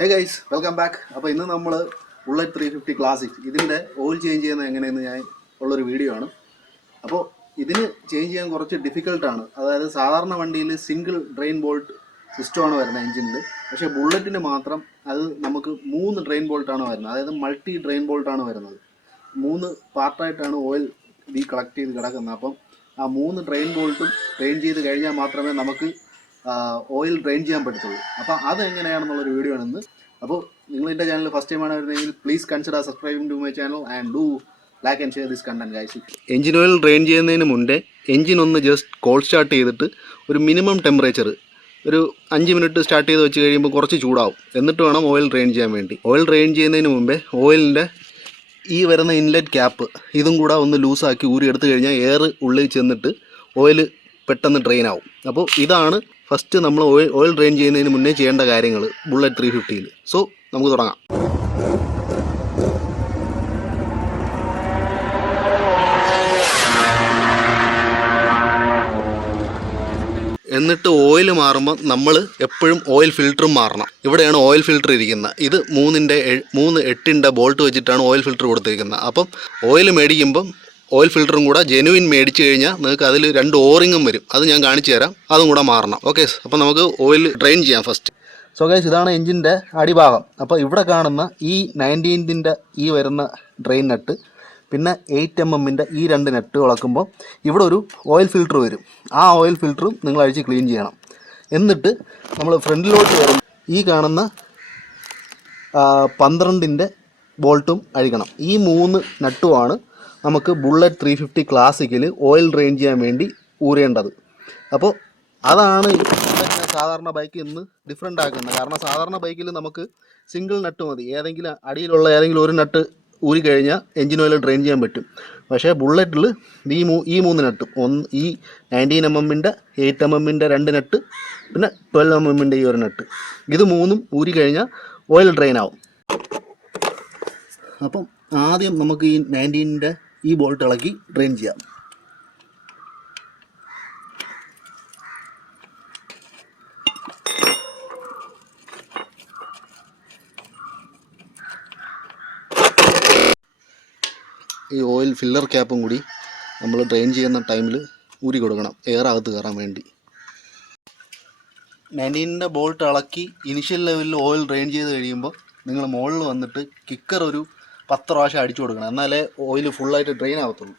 Hey guys, welcome back. അപ്പോൾ ഇന്ന് നമ്മൾ ബുള്ളറ്റ് 350 ക്ലാസിക് ഇതിൻ്റെ ഓയിൽ ചേഞ്ച് ചെയ്യുന്നത് എങ്ങനെയെന്ന് ഉള്ളൊരു വീഡിയോ ആണ്. അപ്പോൾ ഇതിന് ചേഞ്ച് ചെയ്യാൻ കുറച്ച് ഡിഫിക്കൽട്ടാണ്. അതായത് സാധാരണ വണ്ടിയിൽ സിംഗിൾ ഡ്രെയിൻ ബോൾട്ട് സിസ്റ്റമാണ് വരുന്നത് എഞ്ചിനിൽ. പക്ഷേ ബുള്ളറ്റിന് മാത്രം അത് നമുക്ക് 3 ഡ്രെയിൻ ബോൾട്ടാണ് വരുന്നത്. അതായത് മൾട്ടി ഡ്രെയിൻ ബോൾട്ടാണ് വരുന്നത്. 3 പാർട്ടായിട്ടാണ് ഓയിൽ കളക്ട് ചെയ്ത് കിടക്കുന്നത്. അപ്പം ആ 3 ഡ്രെയിൻ ബോൾട്ടും ഡ്രെയിൻ ചെയ്ത് കഴിഞ്ഞാൽ മാത്രമേ നമുക്ക് ഓയിൽ ഡ്രെയിൻ ചെയ്യാൻ പറ്റത്തുള്ളൂ. അപ്പോൾ അതെങ്ങനെയാണെന്നുള്ളൊരു വീഡിയോ ആണെന്ന്. അപ്പോൾ നിങ്ങൾ എൻ്റെ ചാനൽ ഫസ്റ്റ് ടൈമാണ് വരുന്നതെങ്കിൽ please consider subscribing to my channel and do like and share this content guys. Engine oil drain ചെയ്യുന്നതിന് മുന്നേ എഞ്ചിൻ ഒന്ന് ജസ്റ്റ് കോൾഡ് സ്റ്റാർട്ട് ചെയ്തിട്ട് ഒരു മിനിമം ടെമ്പറേച്ചർ ഒരു 5 മിനിറ്റ് സ്റ്റാർട്ട് ചെയ്ത് വെച്ച് കഴിയുമ്പോൾ കുറച്ച് ചൂടാവും. എന്നിട്ട് വേണം ഓയിൽ ഡ്രെയിൻ ചെയ്യാൻ വേണ്ടി. ഓയിൽ ഡ്രെയിൻ ചെയ്യുന്നതിന് മുമ്പേ ഓയിലിൻ്റെ ഈ വരുന്ന ഇൻലെറ്റ് ക്യാപ്പ് ഇതും കൂടെ ഒന്ന് ലൂസാക്കി ഊരി എടുത്തു കഴിഞ്ഞാൽ എയർ ഉള്ളിൽ ചെന്നിട്ട് ഓയിൽ പെട്ടെന്ന് ഡ്രെയിൻ ആവും. അപ്പോൾ ഇതാണ് ഫസ്റ്റ് നമ്മൾ ഓയിൽ ഡ്രെയിൻ ചെയ്യുന്നതിന് മുന്നേ ചെയ്യേണ്ട കാര്യങ്ങൾ ബുള്ളറ്റ് 350യിൽ. സോ നമുക്ക് തുടങ്ങാം. എന്നിട്ട് ഓയിൽ മാറുമ്പോൾ നമ്മൾ എപ്പോഴും ഓയിൽ ഫിൽറ്ററും മാറണം. ഇവിടെയാണ് ഓയിൽ ഫിൽറ്റർ ഇരിക്കുന്നത്. ഇത് 3/8 ബോൾട്ട് വെച്ചിട്ടാണ് ഓയിൽ ഫിൽറ്റർ കൊടുത്തിരിക്കുന്നത്. അപ്പം ഓയിൽ മേടിക്കുമ്പം ഓയിൽ ഫിൽറ്ററും കൂടെ ജെനുവിൻ മേടിച്ച് കഴിഞ്ഞാൽ നിങ്ങൾക്ക് അതിൽ 2 ഓറിങ്ങും വരും. അത് ഞാൻ കാണിച്ചു തരാം. അതും കൂടെ മാറണം. ഓക്കെ, അപ്പോൾ നമുക്ക് ഓയിൽ ഡ്രെയിൻ ചെയ്യാം ഫസ്റ്റ്. സോ ഗൈസ്, ഇതാണ് എഞ്ചിൻ്റെ അടിഭാഗം. അപ്പോൾ ഇവിടെ കാണുന്ന ഈ 19ൻ്റെ ഈ വരുന്ന ഡ്രെയിൻ നട്ട്, പിന്നെ 8mm ഈ 2 നട്ട് ഇളക്കുമ്പോൾ ഇവിടെ ഒരു ഓയിൽ ഫിൽറ്റർ വരും. ആ ഓയിൽ ഫിൽറ്ററും നിങ്ങൾ അഴിച്ച് ക്ലീൻ ചെയ്യണം. എന്നിട്ട് നമ്മൾ ഫ്രണ്ടിലോട്ട് വരും. ഈ കാണുന്ന 12ൻ്റെ ബോൾട്ടും അഴിക്കണം. ഈ 3 നട്ടുമാണ് നമുക്ക് ബുള്ളറ്റ് 350 ക്ലാസിക്കിൽ ഓയിൽ ഡ്രെയിൻ ചെയ്യാൻ വേണ്ടി ഊരേണ്ടത്. അപ്പോൾ അതാണ് സാധാരണ ബൈക്കിൽ നിന്ന് ഡിഫറെൻ്റ് ആക്കുന്നത്. കാരണം സാധാരണ ബൈക്കിൽ നമുക്ക് സിംഗിൾ നട്ട് മതി. അടിയിലുള്ള ഏതെങ്കിലും ഒരു നട്ട് ഊരി കഴിഞ്ഞാൽ എഞ്ചിൻ ഓയിൽ ഡ്രെയിൻ ചെയ്യാൻ പറ്റും. പക്ഷേ ബുള്ളറ്റിൽ ഈ 3 നട്ടും, ഈ 19mm 8mm 2 നട്ട്, പിന്നെ 12mm ഈ ഒരു നട്ട്, ഇത് 3ഉം ഊരി കഴിഞ്ഞാൽ ഓയിൽ ഡ്രെയിൻ ആവും. അപ്പം ആദ്യം നമുക്ക് ഈ 19ൻ്റെ ഈ ബോൾട്ട് ഇളക്കി ഡ്രെയിൻ ചെയ്യാം. ഈ ഓയിൽ ഫില്ലർ ക്യാപ്പും കൂടി നമ്മൾ ഡ്രെയിൻ ചെയ്യുന്ന ടൈമിൽ ഊരി കൊടുക്കണം, എയർ അകത്ത് കയറാൻ വേണ്ടി. 19ൻ്റെ ബോൾട്ട് ഇളക്കി ഇനിഷ്യൽ ലെവലിൽ ഓയിൽ ഡ്രെയിൻ ചെയ്ത് കഴിയുമ്പോൾ നിങ്ങൾ മുകളിൽ വന്നിട്ട് കിക്കർ ഒരു 10 പ്രാവശ്യം അടിച്ചു കൊടുക്കണം. എന്നാലേ ഓയിൽ ഫുള്ളായിട്ട് ഡ്രെയിൻ ആവത്തുള്ളൂ.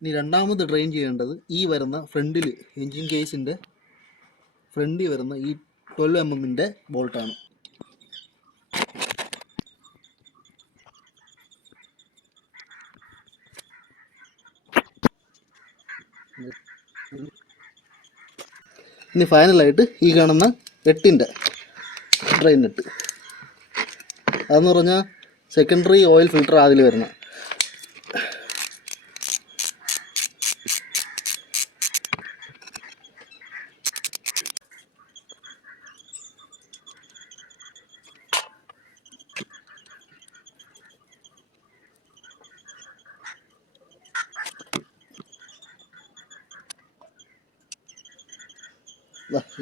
ഇനി രണ്ടാമത് ഡ്രെയിൻ ചെയ്യേണ്ടത് ഈ വരുന്ന ഫ്രണ്ടിൽ, എൻജിൻ കേസിൻ്റെ ഫ്രണ്ടിൽ വരുന്ന ഈ 12mm ബോൾട്ടാണ്. ഇനി ഫൈനലായിട്ട് ഈ കാണുന്ന 8ൻ്റെ ഡ്രെയിൻ നെട്ട്, അതെന്ന് പറഞ്ഞാൽ സെക്കൻഡറി ഓയിൽ ഫിൽറ്റർ അതിൽ വരുന്ന.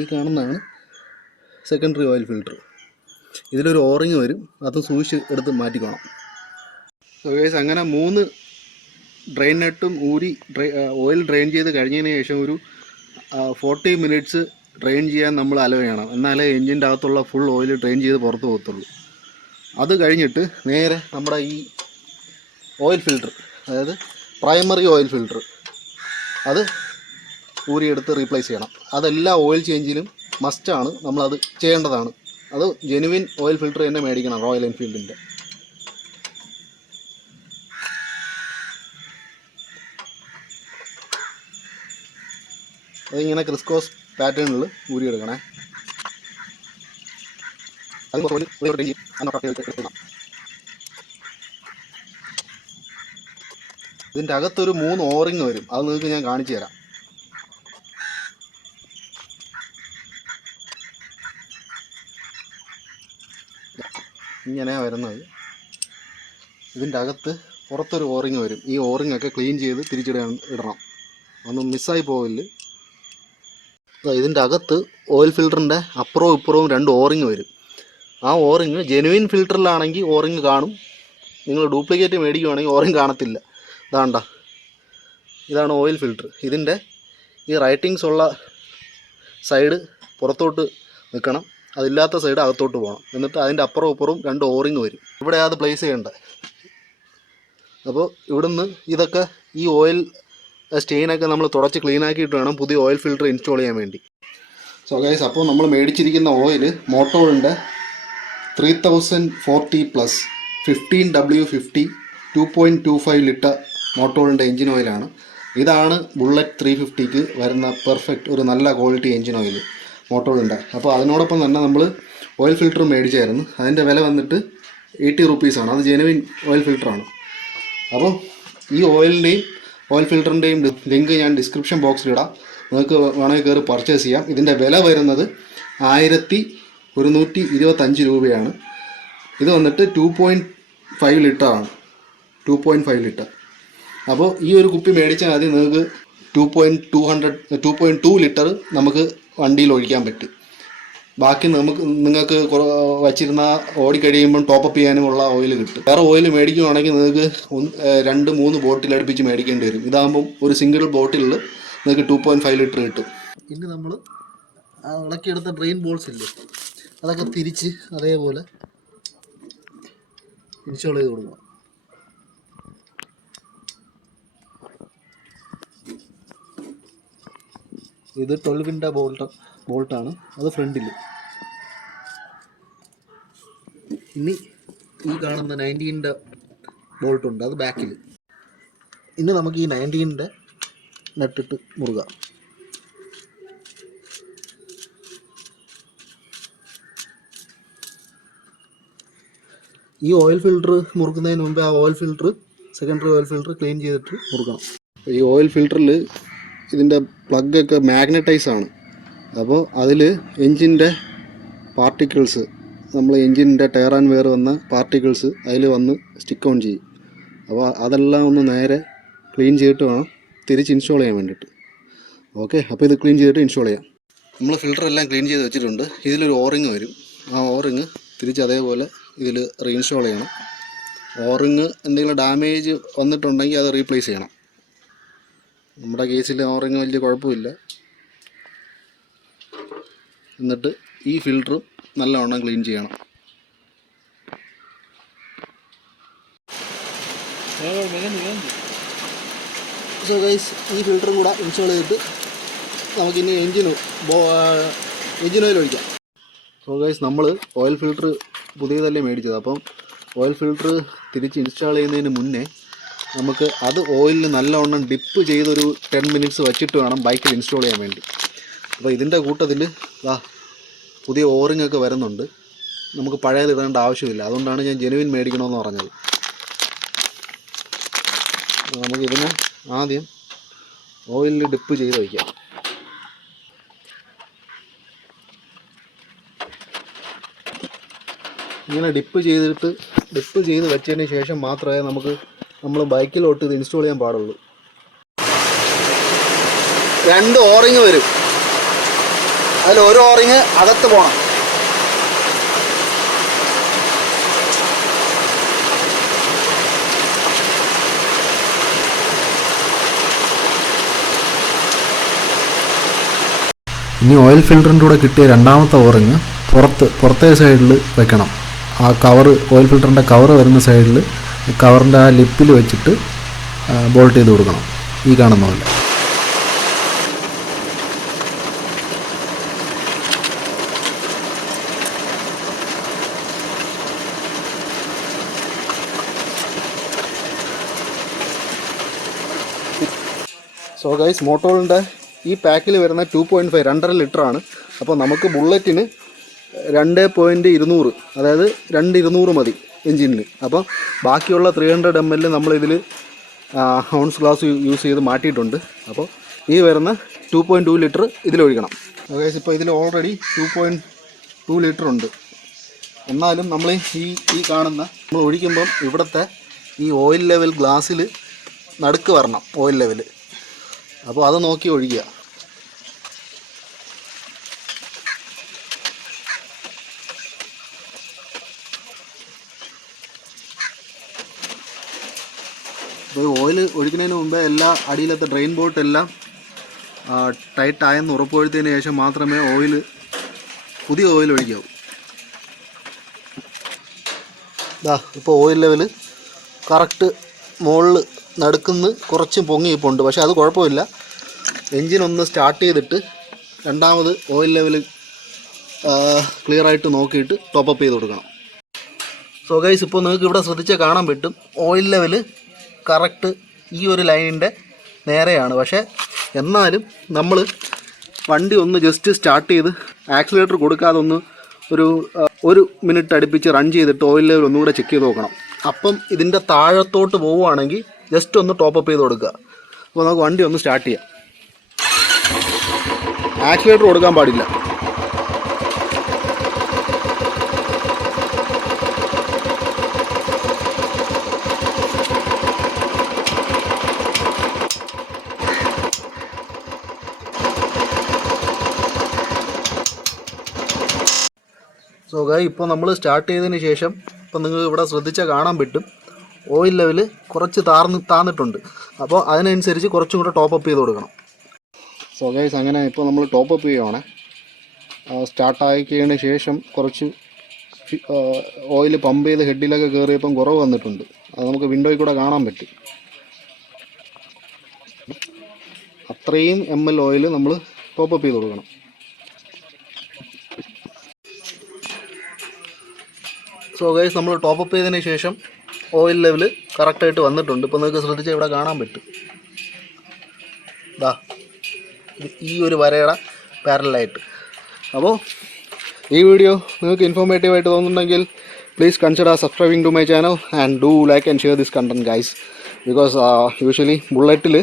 ഈ കാണുന്നതാണ് സെക്കൻഡറി ഓയിൽ ഫിൽറ്റർ. ഇതിലൊരു ഓറിങ് വരും, അത് സൂക്ഷിച്ച് എടുത്ത് മാറ്റിക്കോണം. അങ്ങനെ 3 ഡ്രെയിൻ നെട്ടും ഊരി ഓയിൽ ഡ്രെയിൻ ചെയ്ത് കഴിഞ്ഞതിന് ശേഷം ഒരു 40 മിനിറ്റ്സ് ഡ്രെയിൻ ചെയ്യാൻ നമ്മൾ അലോ ചെയ്യണം. എന്നാലേ എൻജിൻ്റെ അകത്തുള്ള ഫുൾ ഓയിൽ ഡ്രെയിൻ ചെയ്ത് പുറത്ത് പോകത്തുള്ളൂ. അത് കഴിഞ്ഞിട്ട് നേരെ നമ്മുടെ ഈ ഓയിൽ ഫിൽറ്റർ, അതായത് പ്രൈമറി ഓയിൽ ഫിൽറ്റർ, അത് ഊരിയെടുത്ത് റീപ്ലേസ് ചെയ്യണം. അതെല്ലാ ഓയിൽ ചേഞ്ചിലും മസ്റ്റാണ്, നമ്മളത് ചെയ്യേണ്ടതാണ്. അത് ജെനുവിൻ ഓയിൽ ഫിൽറ്റർ തന്നെ മേടിക്കണം, റോയൽ എൻഫീൽഡിൻ്റെ. അതിങ്ങനെ ക്രിസ്കോസ് പാറ്റേണിൽ ഊരിയെടുക്കണേ. ഇതിൻ്റെ അകത്തൊരു 3 ഓറിങ് വരും, അത് നിങ്ങൾക്ക് ഞാൻ കാണിച്ചു തരാം. ഇങ്ങനെയാണ് വരുന്നത്. ഇതിൻ്റെ അകത്ത് പുറത്തൊരു ഓറിങ് വരും. ഈ ഓറിങ്ങൊക്കെ ക്ലീൻ ചെയ്ത് ഇടണം, ഒന്നും മിസ്സായി പോവില്ല. ഇതിൻ്റെ അകത്ത് ഓയിൽ ഫിൽറ്ററിൻ്റെ അപ്പുറവും ഇപ്പുറവും 2 ഓറിങ് വരും. ആ ഓറിങ് ജെനുവിൻ ഫിൽറ്ററിലാണെങ്കിൽ ഓറിങ് കാണും, നിങ്ങൾ ഡ്യൂപ്ലിക്കേറ്റ് മേടിക്കുകയാണെങ്കിൽ ഓറിങ് കാണത്തില്ല. ഇതാണ് ഓയിൽ ഫിൽറ്റർ. ഇതിൻ്റെ ഈ റൈറ്റിങ്സ് ഉള്ള സൈഡ് പുറത്തോട്ട് നിൽക്കണം, അതില്ലാത്ത സൈഡ് അകത്തോട്ട് പോകണം. എന്നിട്ട് അതിൻ്റെ അപ്പുറവും ഇപ്പുറവും 2 ഓറിങ് വരും. ഇവിടെ അത് പ്ലേസ് ചെയ്യേണ്ടത്. അപ്പോൾ ഇവിടുന്ന് ഇതൊക്കെ ഈ ഓയിൽ സ്റ്റെയിനൊക്കെ നമ്മൾ തുടച്ച് ക്ലീനാക്കിയിട്ട് വേണം പുതിയ ഓയിൽ ഫിൽറ്റർ ഇൻസ്റ്റാൾ ചെയ്യാൻ വേണ്ടി. സോ ഗൈസ്, അപ്പോൾ നമ്മൾ മേടിച്ചിരിക്കുന്ന ഓയിൽ മോട്ടോളിൻ്റെ 3040+ 15W50 2.25 ലിറ്റർ മോട്ടോളിൻ്റെ എൻജിൻ ഓയിലാണ്. ഇതാണ് ബുള്ളറ്റ് 350ക്ക് വരുന്ന പെർഫെക്റ്റ് ഒരു നല്ല ക്വാളിറ്റി എൻജിൻ ഓയിൽ മോട്ടോളിൻ്റെ. അപ്പോൾ അതിനോടൊപ്പം തന്നെ നമ്മൾ ഓയിൽ ഫിൽറ്റർ മേടിച്ചായിരുന്നു. അതിൻ്റെ വില വന്നിട്ട് 80 റുപ്പീസാണ്. അത് ജെനുവിൻ ഓയിൽ ഫിൽറ്ററാണ്. അപ്പോൾ ഈ ഓയിൽ ഫിൽറ്ററിൻ്റെയും ലിങ്ക് ഞാൻ ഡിസ്ക്രിപ്ഷൻ ബോക്സിലിടാം, നിങ്ങൾക്ക് വേണമെങ്കിൽ കയറി പർച്ചേസ് ചെയ്യാം. ഇതിൻ്റെ വില വരുന്നത് 1125 രൂപയാണ്. ഇത് വന്നിട്ട് 2.5 ലിറ്ററാണ്. 2.5 ലിറ്റർ. അപ്പോൾ ഈ ഒരു കുപ്പി മേടിച്ചാൽ മതി, നിങ്ങൾക്ക് 2.2 ലിറ്റർ നമുക്ക് വണ്ടിയിൽ ഒഴിക്കാൻ പറ്റും. ബാക്കി നിങ്ങൾക്ക് വച്ചിരുന്ന ഓടിക്കഴിയുമ്പം ടോപ്പപ്പ് ചെയ്യാനുമുള്ള ഓയിൽ കിട്ടും. വേറെ ഓയിൽ മേടിക്കുകയാണെങ്കിൽ നിങ്ങൾക്ക് 2-3 ബോട്ടിൽ അടുപ്പിച്ച് മേടിക്കേണ്ടി വരും. ഇതാകുമ്പം ഒരു സിംഗിൾ ബോട്ടിലിൽ നിങ്ങൾക്ക് 2.5 ലിറ്റർ കിട്ടും. ഇനി നമ്മൾ ഇളക്കിയെടുത്ത ഡ്രെയിൻ ബോൾസ് ഇല്ലേ, അതൊക്കെ തിരിച്ച് അതേപോലെ ഇൻസ്റ്റാൾ ചെയ്ത് കൊടുക്കുക. ഇത് 12-ൻ്റെ ബോൾട്ടാണ്, അത് ഫ്രണ്ടിൽ. ഇനി ഈ കാണുന്ന 19-ൻ്റെ ബോൾട്ടുണ്ട്, അത് ബാക്കിൽ. ഇനി നമുക്ക് ഈ 19-ൻ്റെ നട്ടിട്ട് മുറുക. ഈ ഓയിൽ ഫിൽറ്റർ മുറുക്കുന്നതിന് മുമ്പ് ആ oil filter, secondary oil filter clean ചെയ്തിട്ട് മുറുക്കണം. ഈ ഓയിൽ ഫിൽറ്ററിൽ ഇതിൻ്റെ പ്ലഗൊക്കെ മാഗ്നറ്റൈസ് ആണ്. അപ്പോൾ അതിൽ എൻജിൻ്റെ പാർട്ടിക്കിൾസ്, നമ്മൾ എൻജിൻ്റെ ടയർ ആൻഡ് വെയർ വന്ന പാർട്ടിക്കിൾസ് അതിൽ വന്ന് സ്റ്റിക്ക് ഓൺ ചെയ്യും. അപ്പോൾ അതെല്ലാം ഒന്ന് നേരെ ക്ലീൻ ചെയ്തിട്ട് വേണം തിരിച്ച് ഇൻസ്റ്റാൾ ചെയ്യാൻ വേണ്ടിയിട്ട്. ഓക്കെ, അപ്പോൾ ഇത് ക്ലീൻ ചെയ്തിട്ട് ഇൻസ്റ്റാൾ ചെയ്യാം. നമ്മൾ ഫിൽറ്റർ എല്ലാം ക്ലീൻ ചെയ്ത് വെച്ചിട്ടുണ്ട്. ഇതിലൊരു ഓറിങ് വരും. ആ ഓറിങ് തിരിച്ച് അതേപോലെ ഇതിൽ റീഇൻസ്റ്റാൾ ചെയ്യണം. ഓറിങ് എന്തെങ്കിലും ഡാമേജ് വന്നിട്ടുണ്ടെങ്കിൽ അത് റീപ്ലേസ് ചെയ്യണം. നമ്മുടെ കേസിൽ ഓറിങ് വലിയ കുഴപ്പമില്ല. എന്നിട്ട് ഈ ഫിൽറ്റർ നല്ലവണ്ണം ക്ലീൻ ചെയ്യണം. സോ ഗൈസ്, ഈ ഫിൽറ്ററും കൂടെ ഇൻസ്റ്റാൾ ചെയ്തിട്ട് നമുക്കിനി എൻജിൻ ഓയിൽ ഒഴിക്കാം. സോ ഗൈസ്, നമ്മൾ ഓയിൽ ഫിൽറ്റർ പുതിയതല്ലേ മേടിച്ചത്. അപ്പം ഓയിൽ ഫിൽറ്റർ തിരിച്ച് ഇൻസ്റ്റാൾ ചെയ്യുന്നതിന് മുന്നേ നമുക്ക് അത് ഓയിലിൽ നല്ലവണ്ണം ഡിപ്പ് ചെയ്തൊരു 10 മിനിറ്റ്സ് വെച്ചിട്ട് വേണം ബൈക്കിൽ ഇൻസ്റ്റാൾ ചെയ്യാൻ വേണ്ടി. അപ്പോൾ ഇതിൻ്റെ കൂട്ടത്തിൽ പുതിയ ഓറിങ്ങൊക്കെ വരുന്നുണ്ട്. നമുക്ക് പഴയത് ഇടേണ്ട ആവശ്യമില്ല. അതുകൊണ്ടാണ് ഞാൻ ജെനുവിൻ മേടിക്കണമെന്ന് പറഞ്ഞത്. നമുക്കിതിനെ ആദ്യം ഓയിലിൽ ഡിപ്പ് ചെയ്ത് വയ്ക്കാം. ഇങ്ങനെ ഡിപ്പ് ചെയ്ത് വെച്ചതിന് ശേഷം മാത്രമേ നമ്മൾ ബൈക്കിലോട്ട് ഇത് ഇൻസ്റ്റാൾ ചെയ്യാൻ പാടുള്ളൂ. 2 ഓറിങ് വരും. അതിൽ ഒരു ഓറിങ് അകത്ത് പോകണം. ഇനി ഓയിൽ ഫിൽറ്ററിൻ്റെ കൂടെ കിട്ടിയ രണ്ടാമത്തെ ഓറിങ് പുറത്തെ സൈഡിൽ വെക്കണം. ആ കവറ്, ഓയിൽ ഫിൽറ്ററിൻ്റെ കവറ് വരുന്ന സൈഡിൽ കവറിൻ്റെ ആ ലിപ്പിൽ വെച്ചിട്ട് ബോൾട്ട് ചെയ്ത് കൊടുക്കണം. ഈ കാണുന്ന പോലെ. സോ ഗൈസ്, മോട്ടോളിൻ്റെ ഈ പാക്കിൽ വരുന്ന 2.5 2.5 ലിറ്ററാണ്. അപ്പോൾ നമുക്ക് ബുള്ളറ്റിന് 2.200, അതായത് 2.200 മതി എൻജിനിൽ. അപ്പോൾ ബാക്കിയുള്ള 300 ml നമ്മളിതിൽ ഹൗൺസ് ഗ്ലാസ് യൂസ് ചെയ്ത് മാറ്റിയിട്ടുണ്ട്. അപ്പോൾ ഈ വരുന്ന 2.2 ലിറ്റർ ഇതിലൊഴിക്കണം. ഗൈസ്, ഇപ്പോൾ ഇതിൽ ഓൾറെഡി 2.2 ലിറ്റർ ഉണ്ട്. എന്നാലും നമ്മൾ ഈ കാണുന്ന നമ്മൾ ഒഴിക്കുമ്പം ഇവിടുത്തെ ഈ ഓയിൽ ലെവൽ ഗ്ലാസ്സിൽ നടുക്ക് വരണം ഓയിൽ ലെവൽ. അപ്പോൾ അത് നോക്കി ഒഴിക്കുക. അപ്പോൾ ഓയിൽ ഒഴിക്കുന്നതിന് മുമ്പേ എല്ലാ അടിയിലത്തെ ഡ്രെയിൻ ബോൾട്ട് എല്ലാം ടൈറ്റ് ആയെന്ന് ഉറപ്പുവരുത്തിയതിന് ശേഷം മാത്രമേ പുതിയ ഓയിൽ ഒഴിക്കാവൂ. ഇപ്പോൾ ഓയിൽ ലെവൽ കറക്റ്റ് മുകളിൽ നടുക്കുന്ന് കുറച്ച് പൊങ്ങിയിപ്പുണ്ട്. പക്ഷേ അത് കുഴപ്പമില്ല. എൻജിനൊന്ന് സ്റ്റാർട്ട് ചെയ്തിട്ട് രണ്ടാമത് ഓയിൽ ലെവൽ ക്ലിയറായിട്ട് നോക്കിയിട്ട് ടോപ്പപ്പ് ചെയ്ത് കൊടുക്കണം. സോ ഗൈസ്, ഇപ്പോൾ നിങ്ങൾക്ക് ഇവിടെ ശ്രദ്ധിച്ചാൽ കാണാൻ പറ്റും ഓയിൽ ലെവൽ കറക്റ്റ് ഈ ഒരു ലൈനിൻ്റെ നേരെയാണ്. പക്ഷേ എന്നാലും വണ്ടി ഒന്ന് ജസ്റ്റ് സ്റ്റാർട്ട് ചെയ്ത് ആക്സിലേറ്റർ കൊടുക്കാതെ ഒരു മിനിറ്റ് അടുപ്പിച്ച് റൺ ചെയ്തിട്ട് ഓയിൽ ലെവൽ ഒന്നുകൂടെ ചെക്ക് ചെയ്ത് നോക്കണം. അപ്പം ഇതിൻ്റെ താഴത്തോട്ട് പോവുകയാണെങ്കിൽ ജസ്റ്റ് ഒന്ന് ടോപ്പപ്പ് ചെയ്ത് കൊടുക്കുക. അപ്പോൾ നമുക്ക് വണ്ടി ഒന്ന് സ്റ്റാർട്ട് ചെയ്യാം. ആക്സിലേറ്റർ കൊടുക്കാൻ പാടില്ല. സോ ഗായ്, ഇപ്പോൾ നമ്മൾ സ്റ്റാർട്ട് ചെയ്തതിന് ശേഷം ഇപ്പോൾ നിങ്ങൾ ഇവിടെ ശ്രദ്ധിച്ചാൽ കാണാൻ പറ്റും ഓയിൽ ലെവൽ കുറച്ച് താന്നിട്ടുണ്ട്. അപ്പോൾ അതിനനുസരിച്ച് കുറച്ചും കൂടെ ടോപ്പപ്പ് ചെയ്ത് കൊടുക്കണം. സോ ഗൈസ്, അങ്ങനെ ഇപ്പോൾ നമ്മൾ ടോപ്പപ്പ് ചെയ്യുവാണ്. സ്റ്റാർട്ടാക്കിയതിന് ശേഷം കുറച്ച് ഓയിൽ പമ്പ് ചെയ്ത് ഹെഡിലൊക്കെ കയറിയപ്പം കുറവ് വന്നിട്ടുണ്ട്. അത് നമുക്ക് വിൻഡോയിൽ കൂടെ കാണാൻ പറ്റും. അത്രയും ml ഓയിൽ നമ്മൾ ടോപ്പപ്പ് ചെയ്ത് കൊടുക്കണം. സോ ഗൈസ്, നമ്മൾ ടോപ്പപ്പ് ചെയ്തതിന് ശേഷം ഓയിൽ ലെവൽ കറക്റ്റായിട്ട് വന്നിട്ടുണ്ട്. ഇപ്പോൾ നിങ്ങൾക്ക് ശ്രദ്ധിച്ചാൽ ഇവിടെ കാണാൻ പറ്റും. ഈ ഒരു വരയുടെ പാരലായിട്ട്. അപ്പോൾ ഈ വീഡിയോ നിങ്ങൾക്ക് ഇൻഫോർമേറ്റീവായിട്ട് തോന്നുന്നുണ്ടെങ്കിൽ please consider subscribing to my channel and do like and share this content guys. Because usually ബുള്ളറ്റിൽ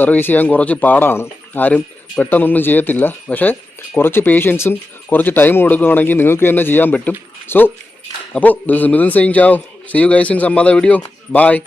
സർവീസ് ചെയ്യാൻ കുറച്ച് പാടാണ്. ആരും പെട്ടെന്നൊന്നും ചെയ്യത്തില്ല. പക്ഷേ കുറച്ച് പേഷ്യൻസും കുറച്ച് ടൈം കൊടുക്കുകയാണെങ്കിൽ നിങ്ങൾക്ക് തന്നെ ചെയ്യാൻ പറ്റും. So, this is Mithun saying ciao. See you guys in some other video. Bye.